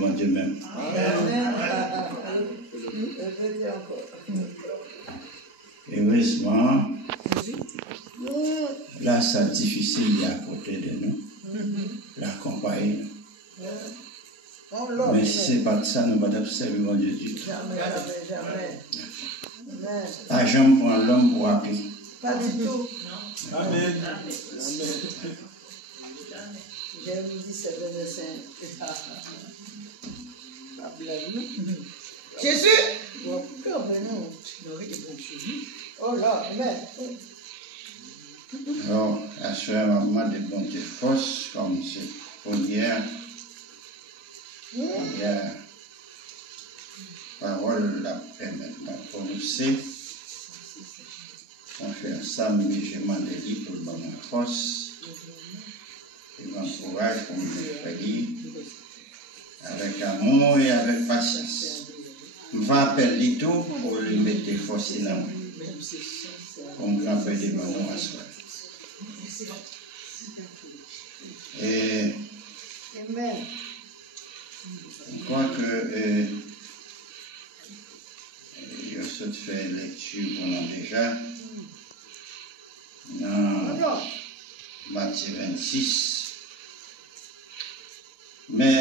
bon Dieu même. Heureusement, là, c'est difficile à côté de nous, la compagnie. Mais si ce n'est pas de ça, nous ne pouvons pas observer mon Dieu du tout. Pas jamais prendre l'homme pour appeler. Pas du tout. Amen. J'aime dire c'est le Saint. Jésus! Oh là, amen. Alors, la soeur m'a demandé de bon Dieu force, comme c'est première parole la permettre de prononcer. On fait ça, mais j'ai demandé pour le bon force. Il m'encourage pour me faire avec amour et avec patience. Je vais appeler tout pour lui mettre force dans moi. Comme grand peu de mon à soi. Et je crois que je souhaite faire lecture pendant déjà dans Matthieu 26. Mais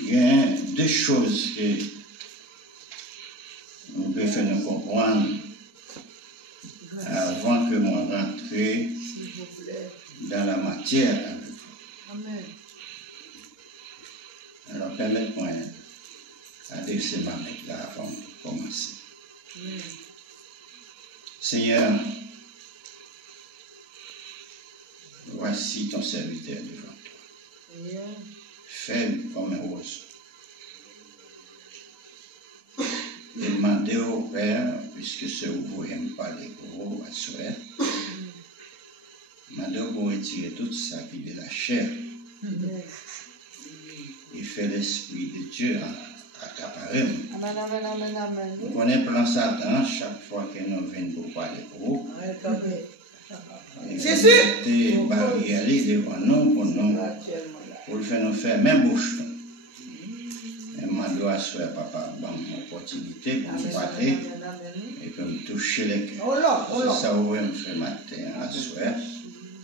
il y a deux choses que nous devons faire nous comprendre avant que moi rentre dans la matière avec vous. Alors permettez-moi d'adresser ma main là avant de commencer. Seigneur, voici ton serviteur devant toi. Faible comme un oiseau. Demandez au Père, puisque ce où vous aimez parler pour vous, à souhait, demandez pour retirer tout ça qui est de la chair. Et fait l'Esprit de Dieu accaparer. Vous connaissez le plan Satan chaque fois que nous venons pour parler pour vous. Jésus! Des barrières devant nous pour faire nous faire même bouche. Et moi, je dois souhaiter papa une opportunité pour nous parler et pour me toucher les cœurs. C'est ça où je me fais matin à souhait.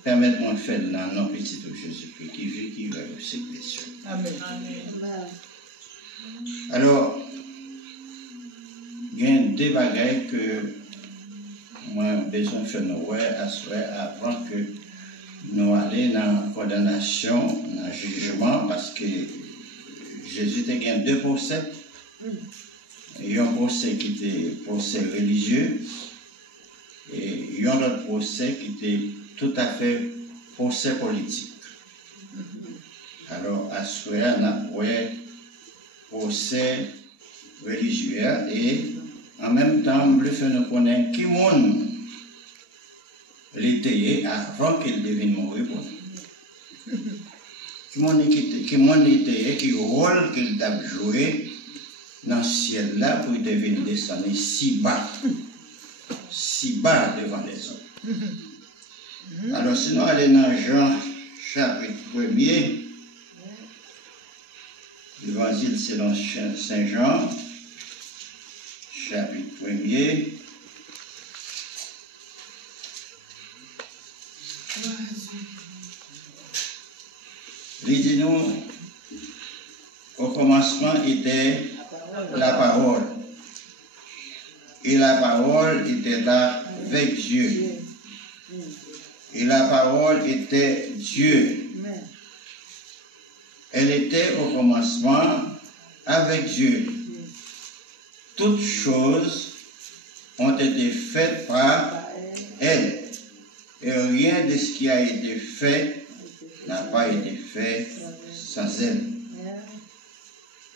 Permettez-moi de faire dans nos petits Jésus-Christ qui vit, qui veut aussi les cieux. Amen. Alors, il y a deux bagailles que moi j'ai besoin de faire nous à souhait avant que nous allions dans la condamnation, dans le jugement, parce que Jésus a gagné deux procès. Il y a un procès qui était procès religieux et il y a un autre procès qui était tout à fait procès politique. Alors, à ce moment-là, on a procès religieux et en même temps, on veut faire nous connaître qui monde l'était avant qu'il devienne mourir pour nous. Qui monde l'était, qui rôle qu'il a joué dans le ciel là pour devenir descendre si bas devant les hommes. Alors, sinon, aller dans Jean chapitre 1er, l'évangile selon Saint Jean, chapitre 1er. Il dit nous, au commencement était la parole. Et la parole était là avec Dieu. Et la parole était Dieu. Elle était au commencement avec Dieu. Toutes choses ont été faites par elle. Et rien de ce qui a été fait n'a pas été fait sans elle.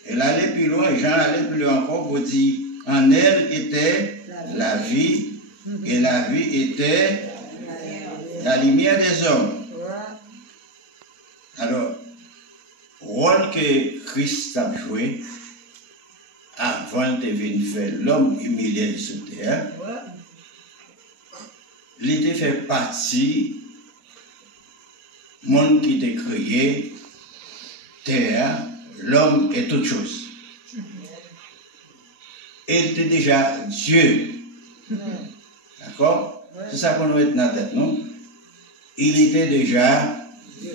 Elle allait plus loin, Jean allait plus loin encore pour dire, en elle était la vie, et la vie était la lumière des hommes. Alors, rôle que Christ a joué avant de venir faire l'homme humilié sur terre, il était fait partie monde qui était créé terre, l'homme est toute chose. Il était déjà Dieu. D'accord? C'est ça qu'on doit être dans la tête, non? Il était déjà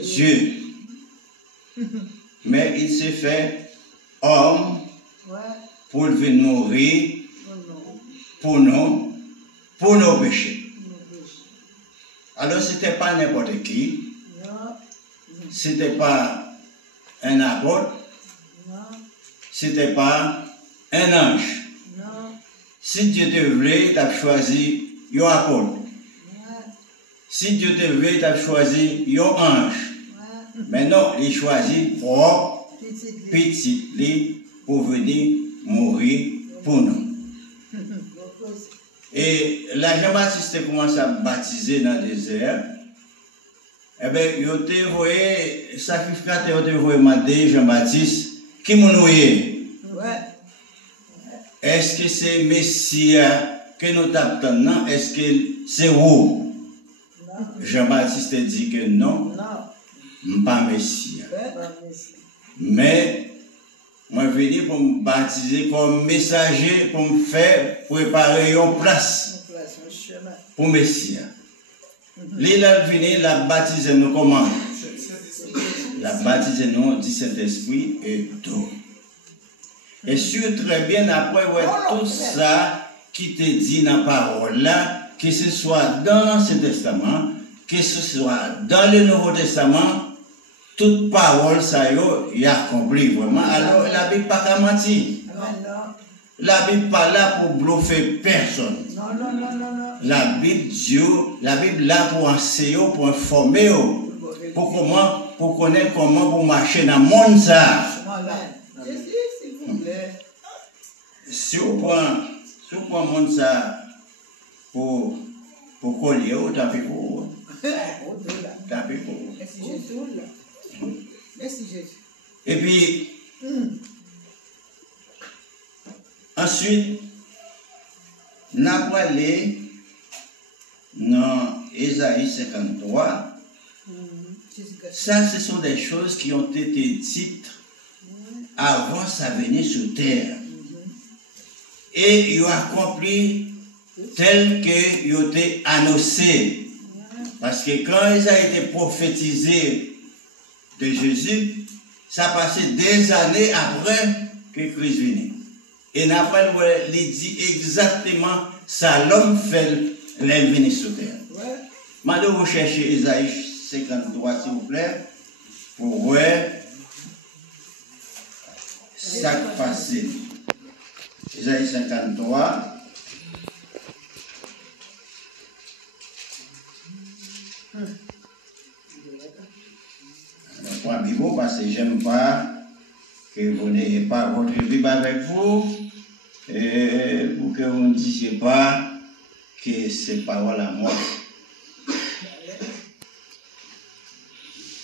Dieu. Mais il s'est fait homme pour venir mourir pour nous, pour nos péchés. Alors, ce n'était pas n'importe qui. Ce n'était pas un apôtre. Ce n'était pas un ange. Si Dieu te voulait, tu as choisi un apôtre. Si Dieu te voulait, tu as choisi un ange. Mais non, il choisit propre, petit, pour venir mourir pour nous. Et la Jean-Baptiste commence à baptiser dans le désert. Eh bien, il a envoyé, sacrificateur, il a envoyé Jean-Baptiste, qui m'a noué. Est-ce que c'est Messie que nous attendons? Est-ce que c'est vous? Jean-Baptiste dit que non, pas Messie. Mais moi, je venu pour me baptiser comme messager, pour me faire préparer une place pour Messie. Il a venu la baptiser nous comment? La baptiser nous du Saint-Esprit et tout. Et sur très bien après, ouais, tout ça qui te dit dans la parole là, que ce soit dans l'Ancien Testament, que ce soit dans le Nouveau Testament, toute parole, ça y a accompli vraiment. Alors, la Bible pas qu'à mentir. La Bible pas là pour bluffer personne. La Bible, Dieu, la Bible là pour enseigner, pour informer, pour connaître comment vous marchez dans le monde ça. Si vous prenez le monde ça pour collier, vous tapez pour vous. Tapez pour vous. Et puis, ensuite, nous avons allé dans Ésaïe 53. Ça, ce sont des choses qui ont été dites avant sa venue sur terre. Et il a accompli tel qu'il a été annoncé. Parce que quand il a été prophétisé de Jésus, ça passait des années après que Christ venait. Et après, il dit exactement ça, l'homme fait l'invenu sur terre. Maintenant, vous cherchez Ésaïe 53, s'il vous plaît, pour voir ça qui passé. Ésaïe 53. Je prends Bible parce que j'aime pas que vous n'ayez pas votre Bible avec vous et pour que vous ne disiez pas que c'est parole à moi.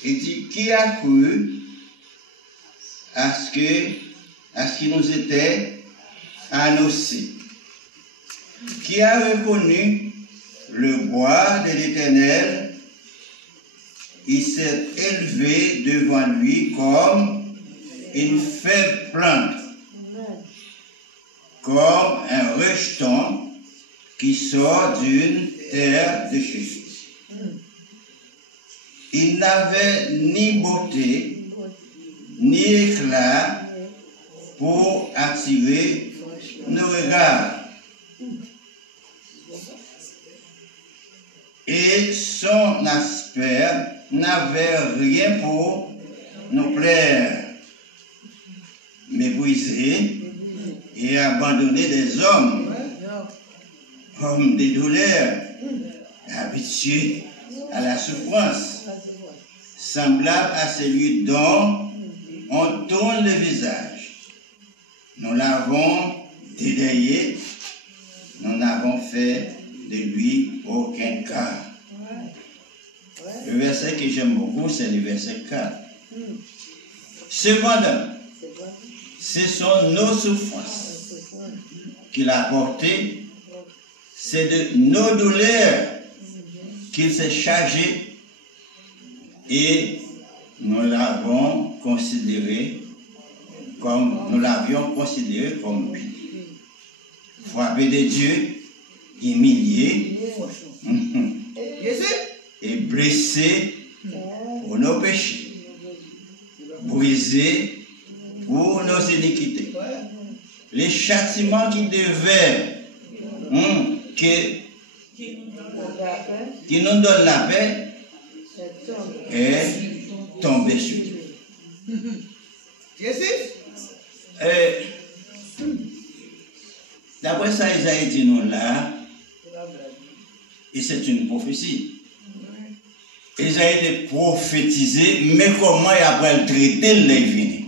Il dit, qui a cru à ce qui nous était annoncé? Qui a reconnu le bois de l'Éternel? Il s'est élevé devant lui comme une faible plante, comme un rejeton qui sort d'une terre de sécheresse. Il n'avait ni beauté, ni éclat pour attirer nos regards. Et son aspect n'avait rien pour nous plaire. Méprisé et abandonné des hommes, hommes des douleurs, habitués à la souffrance, semblable à celui dont on tourne le visage. Nous l'avons dédaillé, nous n'avons fait de lui aucun cas. Le verset que j'aime beaucoup, c'est le verset 4. Cependant, ce sont nos souffrances qu'il a portées, c'est de nos douleurs qu'il s'est chargé et nous l'avons considéré comme, nous l'avions considéré comme frappé de Dieu, humilié et blessé pour nos péchés, brisé pour nos iniquités. Les châtiments qui devaient, qui nous donnent la paix, est tombé sur lui. D'après ça, Isaïe dit nous là, et c'est une prophétie. Isaïe a été prophétisé, mais comment il a le traiter les vignes.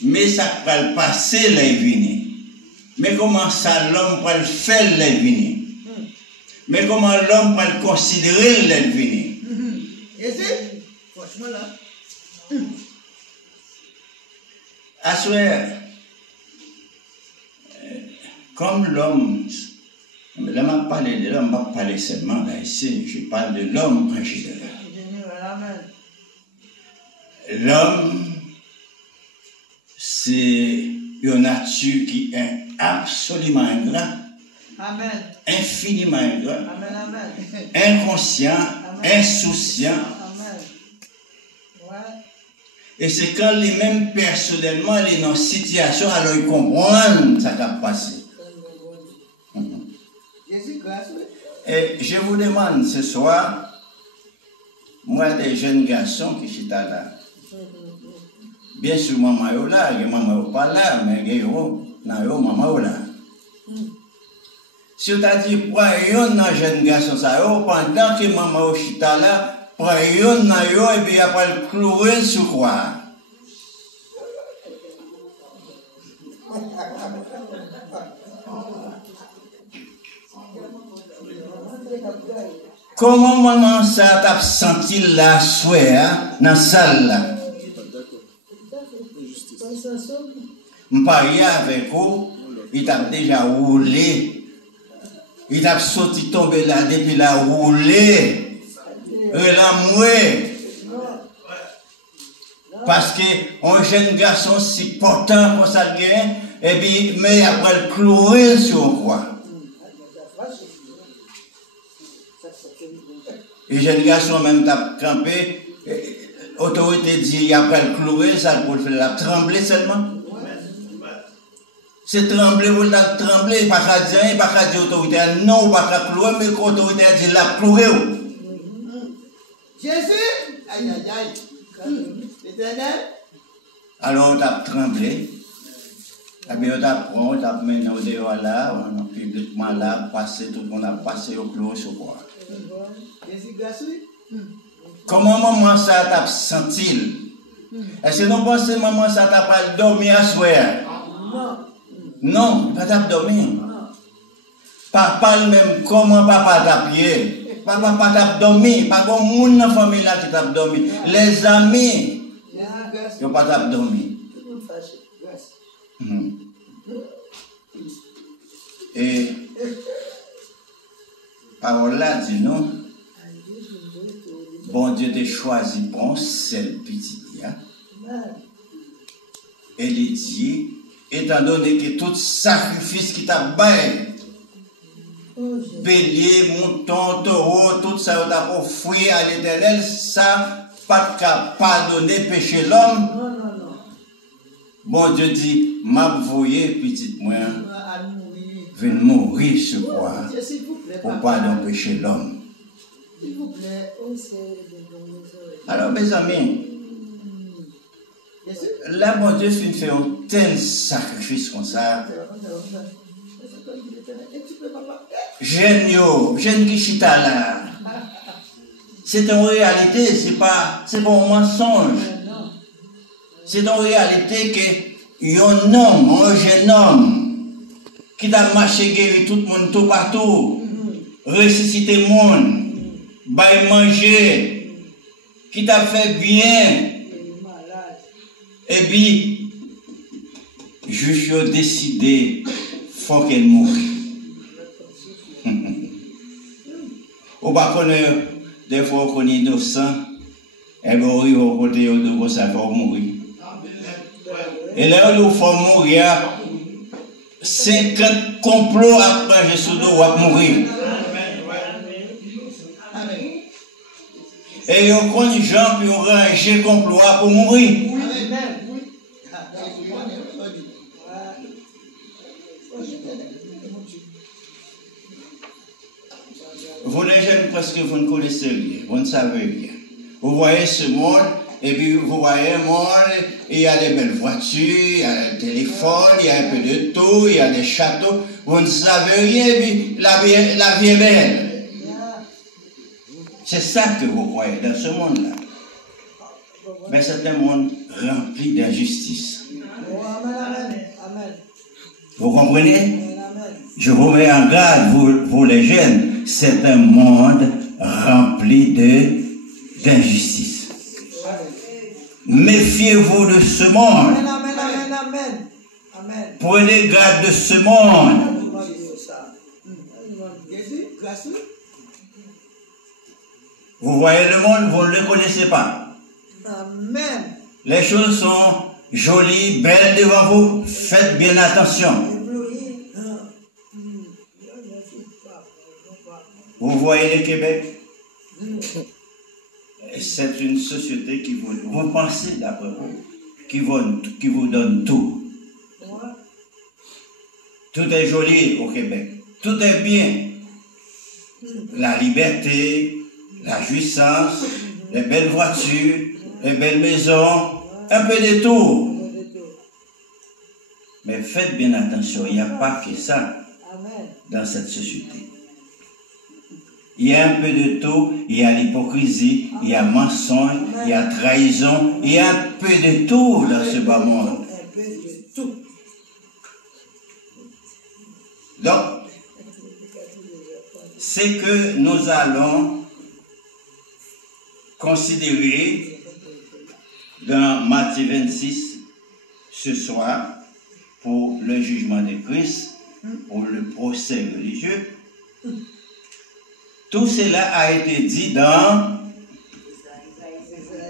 Mais ça va le passer les vignes. Mais comment ça l'homme va le faire les vignes. Mais comment l'homme va le considérer les vignes. Franchement là. À ce comme l'homme, là, je ne parle de l'homme, je ne parle seulement là, ici, je parle de l'homme en général. L'homme, c'est une nature qui est absolument ingrat, infiniment ingrat, inconscient, insouciant. Et c'est quand les mêmes personnellement, les dans situation, alors ils comprennent ce qui a passé. Et je vous demande ce soir, moi des jeunes garçons qui sont là, bien sûr maman est là, maman n'est pas là, mais maman est là. Si on t'a dit, prenez un jeune garçon, pendant que maman est là, prenez un et puis après le clouer sur quoi? Comment maman ça t'a senti la soirée dans la salle là? Je parlais avec vous, il t'a déjà roulé. Il t'a sorti tombé là depuis la roulé. Parce que un jeune garçon si portant comme ça gagne, et puis mais après le clouer sur quoi? Et jeune garçon même t'a campé, autorité dit après le clouer, ça pour faire la trembler seulement. C'est trembler, vous l'avez tremblé, pas qu'à dire, pas qu'à dire autorité, non, pas qu'à clouer, mais l'autorité a dit la clouer. Jésus, aïe aïe aïe, l'Éternel. Alors on t'a tremblé, et bien on t'a pris, on t'a mené au dehors là, on a publiquement là, passé, tout le monde a passé au clouer sur quoi. Comment maman ça t'a senti? Est-ce que nous pensons maman ça t'a pas dormi à soir? Non, pas t'a dormi. Papa même comment papa t'a pied? Papa pas t'a dormi, pas bon monde dans la famille là qui t'a dormi. Les amis, ils pas t'a dormi. Et parole là dit non. Bon Dieu t'a choisi pour un seul petit dia. Et il dit, étant donné que tout sacrifice qui t'a baillé, bélier, mouton, taureau, tout ça t'a offert à l'Éternel, ça pas qu'à pardonner péché l'homme. Bon Dieu dit, m'a voyé petite moi, venir mourir sur quoi pour pardonner péché l'homme. S'il vous plaît, alors mes amis, là mon Dieu fait un tel sacrifice comme ça. Jeune qui chita là. C'est en réalité, c'est pas un mensonge. C'est en réalité que un homme, un jeune homme, qui a marché guéri tout le monde, tout partout, ressuscité le monde, bail manger, qui t'a fait bien, et puis, juge a décidé, faut qu'elle mourit. Au bas des fois qu'on est innocent, Et bien, on arrive au côté de ça pour mourir. Et là, il faut mourir. 50 complots à manger sous l'eau pour mourir. Et il y a des gens qui ont rangé complot pour mourir. Vous les jeunes, presque vous ne connaissez rien, vous ne savez rien. Vous voyez ce monde, et puis vous voyez un monde, il y a des belles voitures, il y a un téléphone, il y a un peu de tout, il y a des châteaux. Vous ne savez rien, et puis la vie est belle. C'est ça que vous voyez dans ce monde-là. Mais c'est un monde rempli d'injustice. Vous comprenez? Je vous mets en garde, vous les jeunes, c'est un monde rempli d'injustice. Méfiez-vous de ce monde. Prenez garde de ce monde. Vous voyez le monde, vous ne le connaissez pas. Les choses sont jolies, belles devant vous. Faites bien attention. Vous voyez le Québec? C'est une société qui vous pensez d'après vous, qui vous donne tout. Tout est joli au Québec. Tout est bien. La liberté, la jouissance, les belles voitures, les belles maisons, un peu de tout. Mais faites bien attention, il n'y a pas que ça dans cette société. Il y a un peu de tout, il y a l'hypocrisie, il y a mensonge, il y a trahison, il y a un peu de tout dans ce bas monde. Donc, c'est que nous allons considérer dans Matthieu 26 ce soir pour le jugement de Christ, pour le procès religieux. Tout cela a été dit dans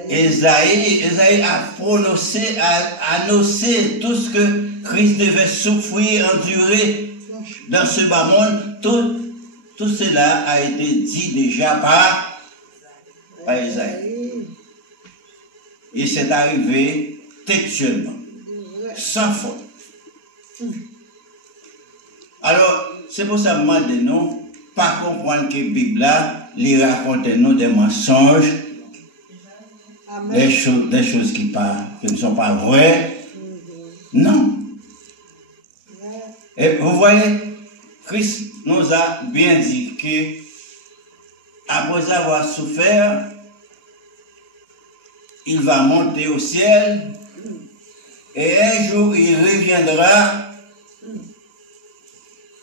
Ésaïe. Ésaïe a prononcé, a annoncé tout ce que Christ devait souffrir, endurer dans ce bas monde. Tout cela a été dit déjà par Ésaïe. Et c'est arrivé textuellement, sans faute. Alors, c'est pour ça que moi, de nous, pas comprendre que la Bible là, lui raconte nous des mensonges, des choses qui ne sont pas vraies. Non. Et vous voyez, Christ nous a bien dit que après avoir souffert, il va monter au ciel et un jour il reviendra.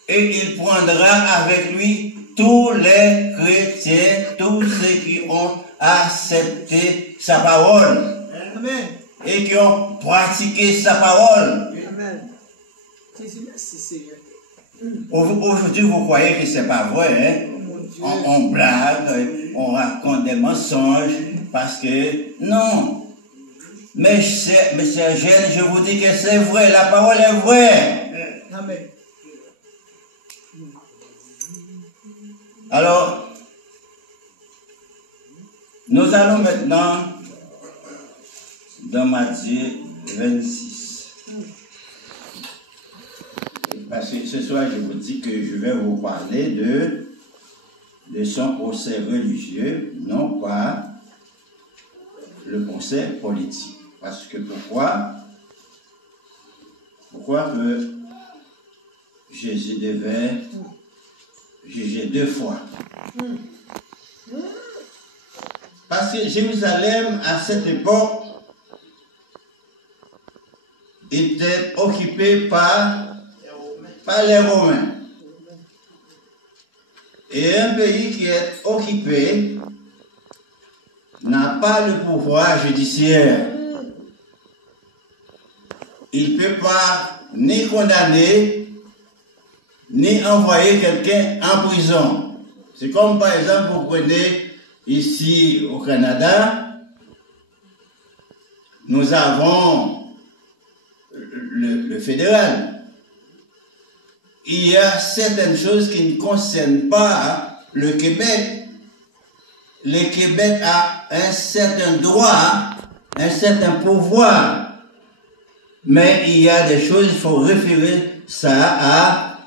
Et il prendra avec lui tous les chrétiens, tous ceux qui ont accepté sa parole. Amen. Et qui ont pratiqué sa parole. Amen. Aujourd'hui, vous croyez que ce n'est pas vrai. Hein? On blague, on raconte des mensonges, parce que non. Mais chers jeunes, je vous dis que c'est vrai, la parole est vraie. Amen. Alors, nous allons maintenant dans Matthieu 26. Parce que ce soir, je vous dis que je vais vous parler de son procès religieux, non pas le procès politique. Parce que pourquoi que Jésus devait juger deux fois? Parce que Jérusalem, à cette époque, était occupée par les Romains. Et un pays qui est occupé n'a pas le pouvoir judiciaire. Il ne peut pas ni condamner, ni envoyer quelqu'un en prison. C'est comme par exemple, vous prenez ici au Canada, nous avons le fédéral. Il y a certaines choses qui ne concernent pas le Québec. Le Québec a un certain droit, un certain pouvoir. Mais il y a des choses, il faut référer ça à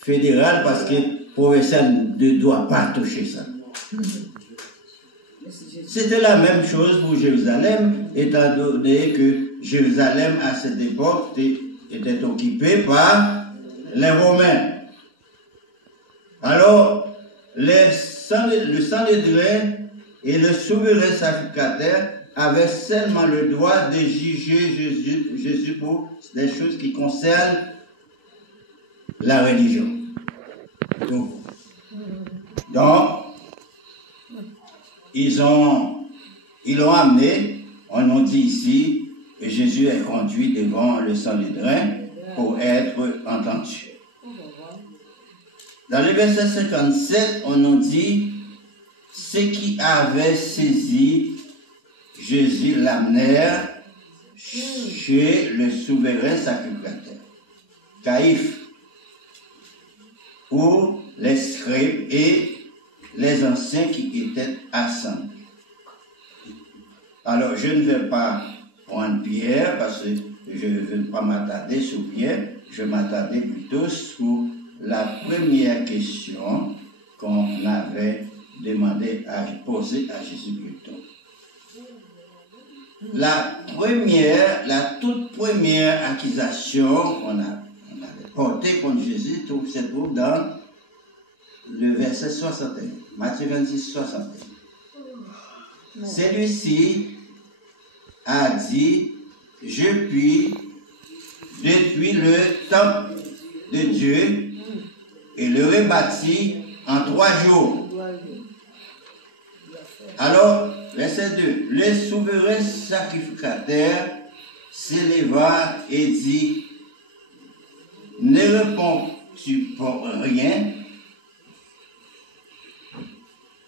fédéral parce que provincial ne doit pas toucher ça. C'était la même chose pour Jérusalem, étant donné que Jérusalem à cette époque était occupée par les Romains. Alors, le Sanhédrin et le souverain sacrificateur avaient seulement le droit de juger Jésus pour des choses qui concernent la religion. Donc ils l'ont amené, on nous dit ici, et Jésus est conduit devant le Sanhédrin pour être entendu. Dans le verset 57, on nous dit, ceux qui avaient saisi Jésus l'amenèrent chez le souverain sacrificateur, Caïphe, où les scribes et les anciens qui étaient assemblés. Alors, je ne vais pas prendre Pierre, parce que je ne veux pas m'attarder sur Pierre, je vais m'attarder plutôt sur la première question qu'on avait demandé à poser à Jésus plus tôt. La toute première accusation qu'on avait portée contre Jésus se trouve dans le verset 61, Matthieu 26, 61. Celui-ci a dit, je puis détruire le temple de Dieu et le rebâtir en 3 jours. Alors, verset 2, le souverain sacrificateur s'éleva et dit, ne réponds-tu pour rien?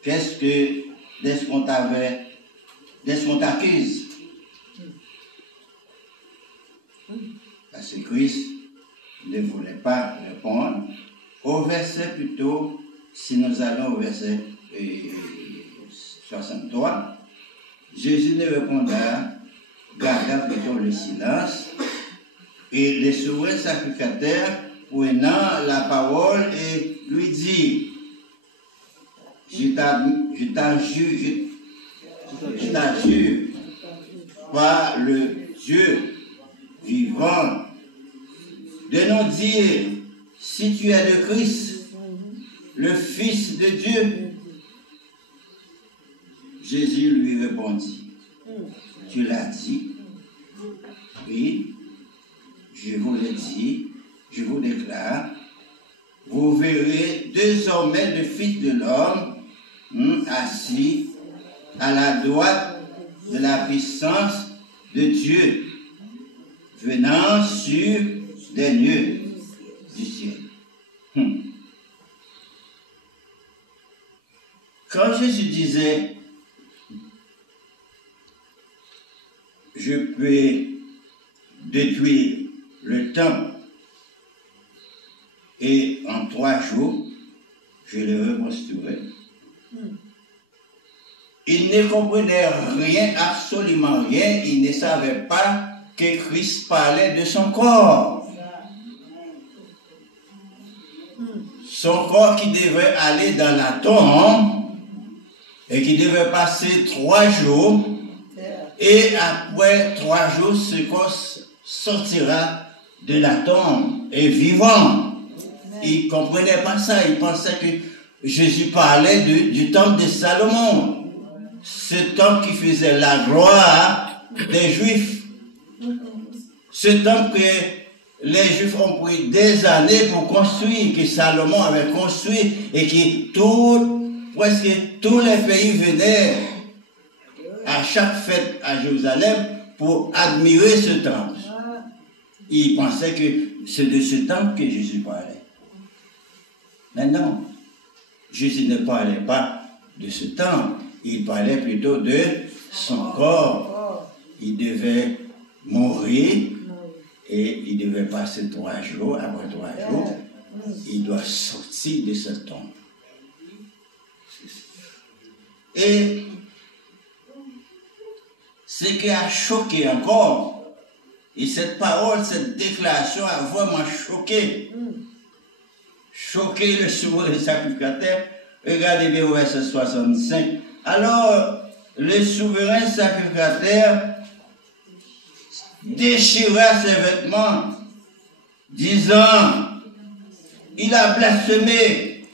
Qu'est-ce qu'on t'accuse? Parce que Christ ne voulait pas répondre. Au verset plutôt, si nous allons au verset 63, Jésus ne répondra, garda plutôt le silence, et le souverain sacrificateur prenant la parole et lui dit, je t'assure par le Dieu vivant de nous dire si tu es le Christ, le Fils de Dieu. Jésus lui répondit, tu l'as dit, oui, je vous le dis, je vous déclare, vous verrez désormais le Fils de l'homme assis à la droite de la puissance de Dieu, venant sur des nuées du ciel. Quand Jésus disait, je peux détruire le temple et en 3 jours, je le reconstruirai. Il ne comprenait rien, absolument rien. Il ne savait pas que Christ parlait de son corps. Son corps qui devait aller dans la tombe et qui devait passer 3 jours. Et après 3 jours, ce corps sortira de la tombe et vivant. Il ne comprenait pas ça. Il pensait que Jésus parlait du temple de Salomon. Ce temple qui faisait la gloire des Juifs. Ce temple que les Juifs ont pris des années pour construire, que Salomon avait construit et que presque tous les pays venaient à chaque fête à Jérusalem pour admirer ce temple. Ils pensaient que c'est de ce temple que Jésus parlait. Mais non, Jésus ne parlait pas de ce temple, il parlait plutôt de son corps. il devait mourir et il devait passer 3 jours. Après 3 jours, il doit sortir de ce tombe. Et ce qui a choqué encore, et cette parole, cette déclaration a vraiment choqué. Choqué le souverain sacrificateur. Regardez bien au verset 65. Alors, le souverain sacrificateur déchira ses vêtements, disant, il a blasphémé,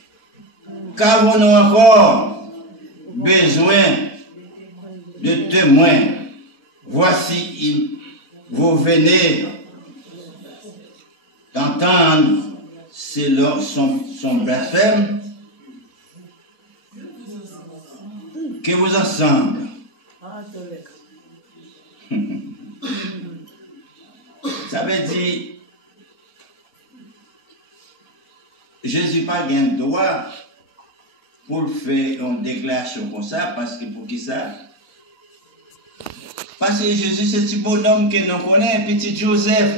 qu'avons-nous encore besoin de témoins? Voici, vous venez d'entendre son blasphème, que vous ensemble. Ça veut dire, Jésus n'a pas de droit pour faire une déclaration comme ça, parce que pour qui ça? Parce que Jésus, c'est ce bonhomme que nous connaissons, petit Joseph,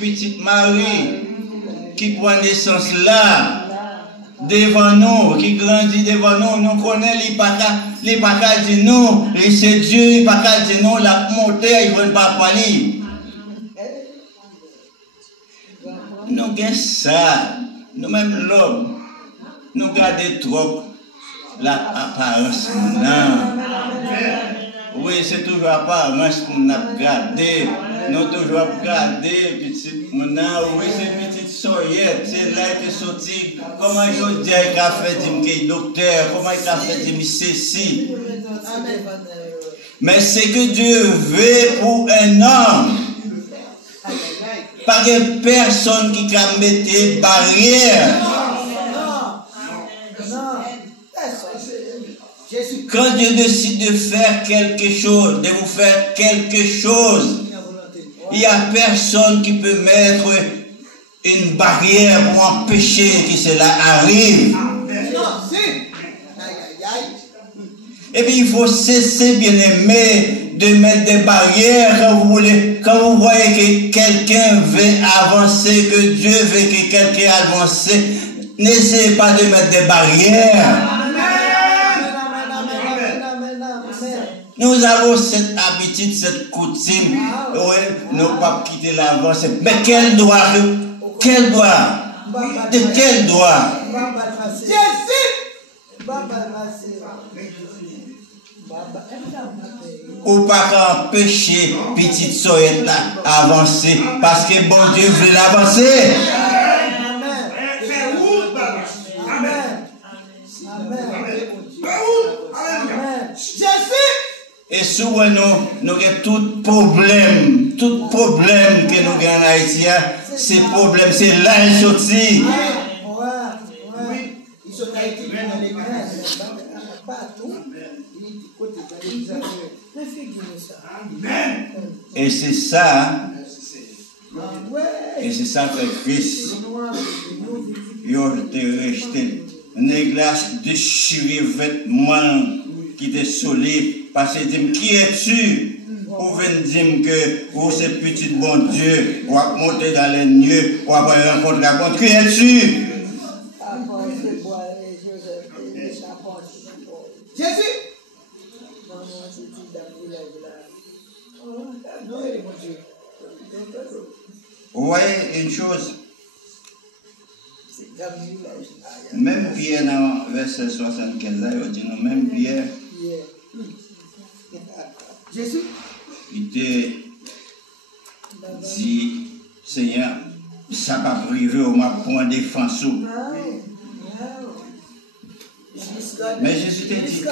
petite Marie, qui prend naissance là, devant nous, qui grandit devant nous, nous connaissons les pas de nous, et c'est Dieu, il pas de nous, la montée, ils ne veulent pas parler. Nous avons ça, nous-mêmes l'homme, nous gardons trop l'apparence. Oui, c'est toujours l'apparence qu'on a gardé. Nous toujours gardé, petit mouna, oui, c'est petite soyette, c'est là qui est sorti. Comment je dis qu'il a fait du docteur, comment il a fait du ceci. Mais c'est que Dieu veut pour un homme. Pas de personne qui a mis des barrières. Quand Dieu décide de faire quelque chose, de vous faire quelque chose, il n'y a personne qui peut mettre une barrière pour empêcher que cela arrive. Et puis il faut cesser, bien aimé, de mettre des barrières quand vous voyez que quelqu'un veut avancer, que Dieu veut que quelqu'un avance. N'essayez pas de mettre des barrières. Nous avons cette habitude, cette coutume, nous ne pouvons pas quitter l'avance. Mais quel droit? Quel droit? De quel droit? Ou pas empêcher petite soeur là avancer parce que bon Dieu veut l'avancer. Et souvent nous avons tout problème que nous avons en Haïti, c'est problème, c'est là il sorti. Et c'est ça que Christ il a rejeté. Néglige déchirer vêtements qui étaient solides. Parce que dit, qui es-tu? Pour venir dire que vous c'est petit bon Dieu, ou à monter dans les nues, ou à rencontrer la bonne. Qui es-tu? Jésus. Vous voyez une chose? Même Pierre dans verset 75, il dit nous, même Pierre, Jésus, il te dit, Seigneur, ça va priver au m'a pour en défense. Mais Jésus te dit que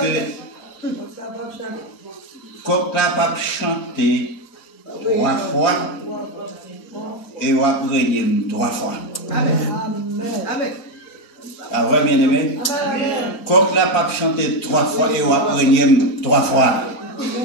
quand tu pas chanté 3 fois, et on va régner 3 fois. Amen. Ah ouais, bien aimé. Quand tu pas chanté 3 fois, et on va régner 3 fois.